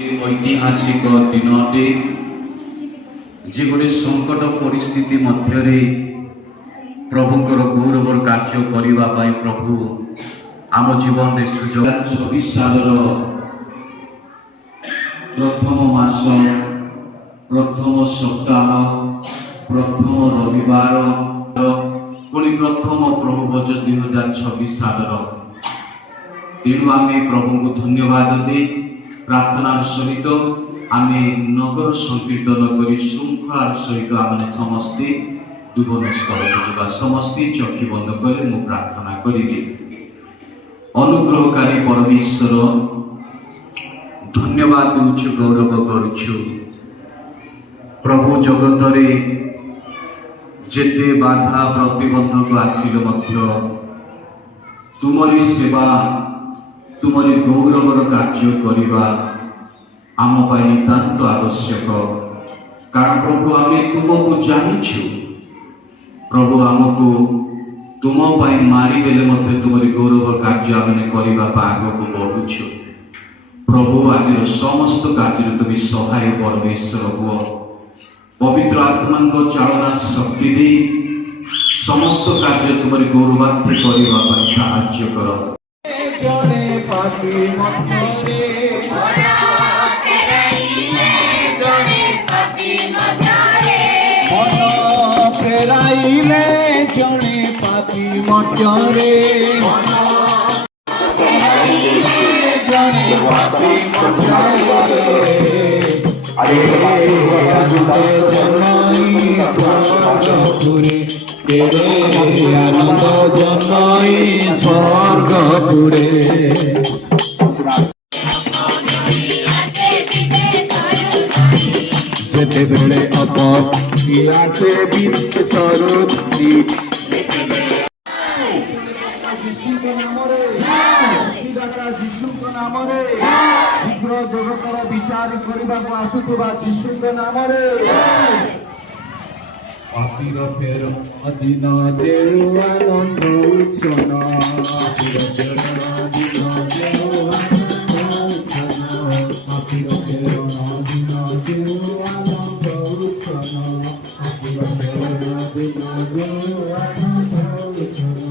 ऐतिहासिक दिन अटे जे गोटे संकट परिस्थिति मध्य प्रभुकर गौरवर कार्य करने प्रभु आम जीवन में सुजोग 26 साल प्रथम मास प्रथम सप्ताह प्रथम रविवार पुणी प्रथम प्रभुभज 2026 साल तेणु आम प्रभु को धन्यवाद दे प्रार्थनार सहित आम नगर संकीर्तन कर श्रृंखलार सहित आम समस्ते दुबनस्कर समस्ते चक्षु बंद कले मु प्रार्थना करी अनुग्रहकारी परमेश्वर धन्यवाद दूचु गौरव करुछु प्रभु जगत रे जेते बाधा प्रतिबंधक आसिले मध्य तुमरी सेवा तुमरी गौरवर कार्य करवा आम नितांत आवश्यक कारण प्रभु आम तुमको जानिछु प्रभु आमको तुम मारिदेले तुमरी गौरव कार्य आम करने आगक बढ़ुछु प्रभु आज समस्त कार्य तुम सहाय परमेश्वर हुआ पवित्र आत्मा चालना शक्ति दे समस्त कार्य तुमरी गौरवार्थ करने साहाय्य कर फेराइले जने पापी मटरे जने पापी मटरे आनंद जनई स्वर्गपुरे जेते बेले अपकिला से बीत सरुती जीशुଙ୍କ नामରେ ଶୀଘ୍ର ଜଗତର ବିଚାର କରିବାକୁ ଆସୁଥିବା ଯୀଶୁଙ୍କ ନାମରେ ପାପୀର ଫେର ଦିନ ଦେଉ ଆନନ୍ଦ ଉତ୍ସନ ପାପୀର ଫେର ଦିନ ଦେଉ ଆନନ୍ଦ ଉତ୍ସନ ପାପୀର ଫେର ଦିନ ଦେଉ ଆନନ୍ଦ ଉତ୍ସନ ପାପୀର ଫେର ଦିନ ଦେଉ ଆନନ୍ଦ ଉତ୍ସନ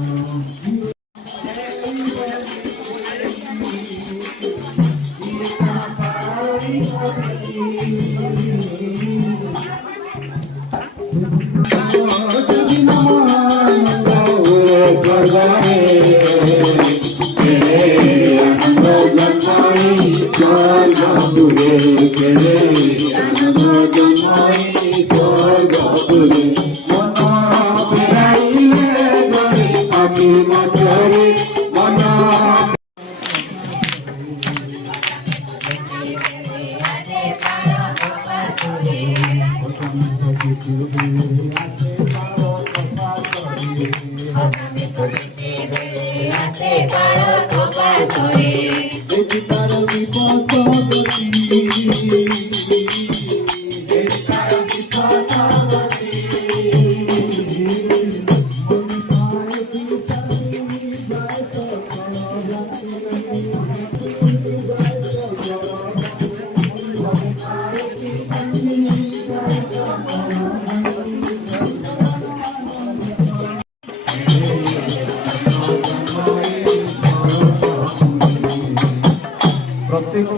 प्रत्येक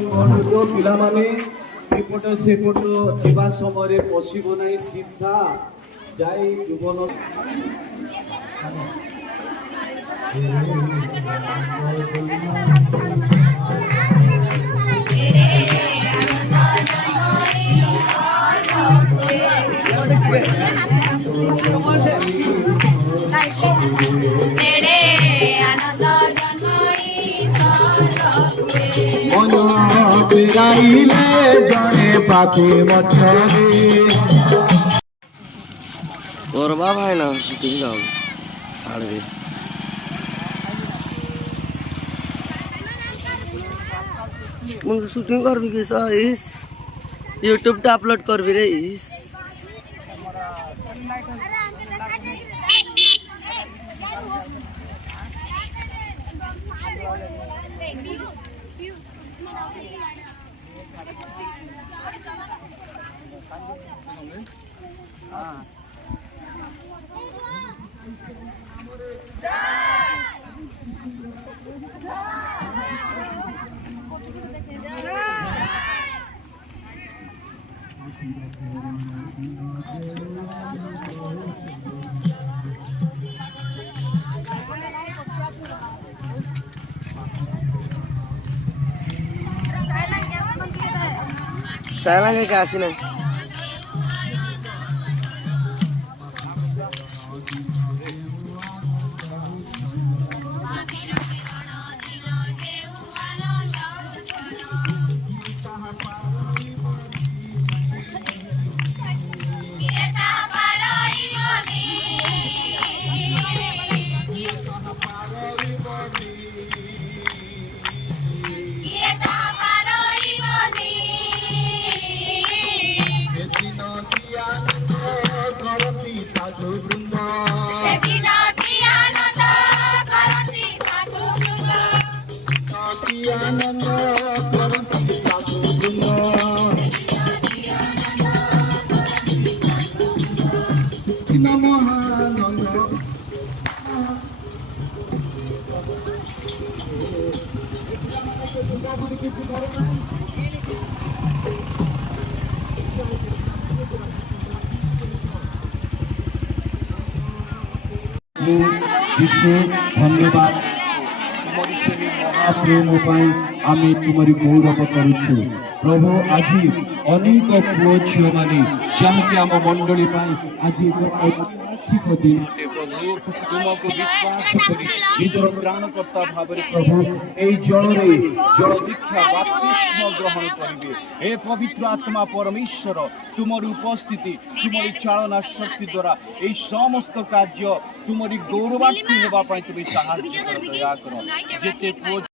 पिला माने एपट सेपट जीवा समय पशिब नहीं सीधा जाई जीवन फेराइले जने पापी मटरे और बाप है ना शूटिंग जाओ छाड़ दे मुझे शूटिंग कर भी कैसा इस यूट्यूब पे अपलोड कर भी रे इस Saya lagi kasih nih. সাধু বৃন্দ আনন্দ করতি সাধু বৃন্দ সুখিন মহানন্দ যিশু ধন্যবাদ ତୁମରି ସେହି ମହାପ୍ରେମ ପାଇଁ ଆମେ ତୁମରି ଗୌରବ କରୁଛୁ ପ୍ରଭୁ ଆଜି ଅନେକ ପୁଅ ଝିଅମାନେ ଯାହାକି ଆମ ମଣ୍ଡଳୀ ପାଇଁ ଆଜି ଏକ ଐତିହାସିକ ଦିନ ପ୍ରଭୁ ତୁମକୁ ବିଶ୍ୱାସ କରି ନିଜର ତ୍ରାଣକର୍ତ୍ତା ଭାବରେ ପ୍ରଭୁ ଏହି ଜଳରେ ଜଳ ଦୀକ୍ଷା ବାପ୍ତିସ୍ମ ଗ୍ରହଣ କରିବେ ହେ ପବିତ୍ର ଆତ୍ମା ପରମେଶ୍ୱର ତୁମରି ଉପସ୍ଥିତି ତୁମରି ଚାଳନା ଶକ୍ତି ଦ୍ୱାରା ଏହି ସମସ୍ତ କାର୍ଯ୍ୟ ତୁମରି ଗୌରବାର୍ଥୀ ହେବା ପାଇଁ ତୁମେ ସାହାଯ୍ୟ କର ଦୟା କର ଯେତେ ପୁଅ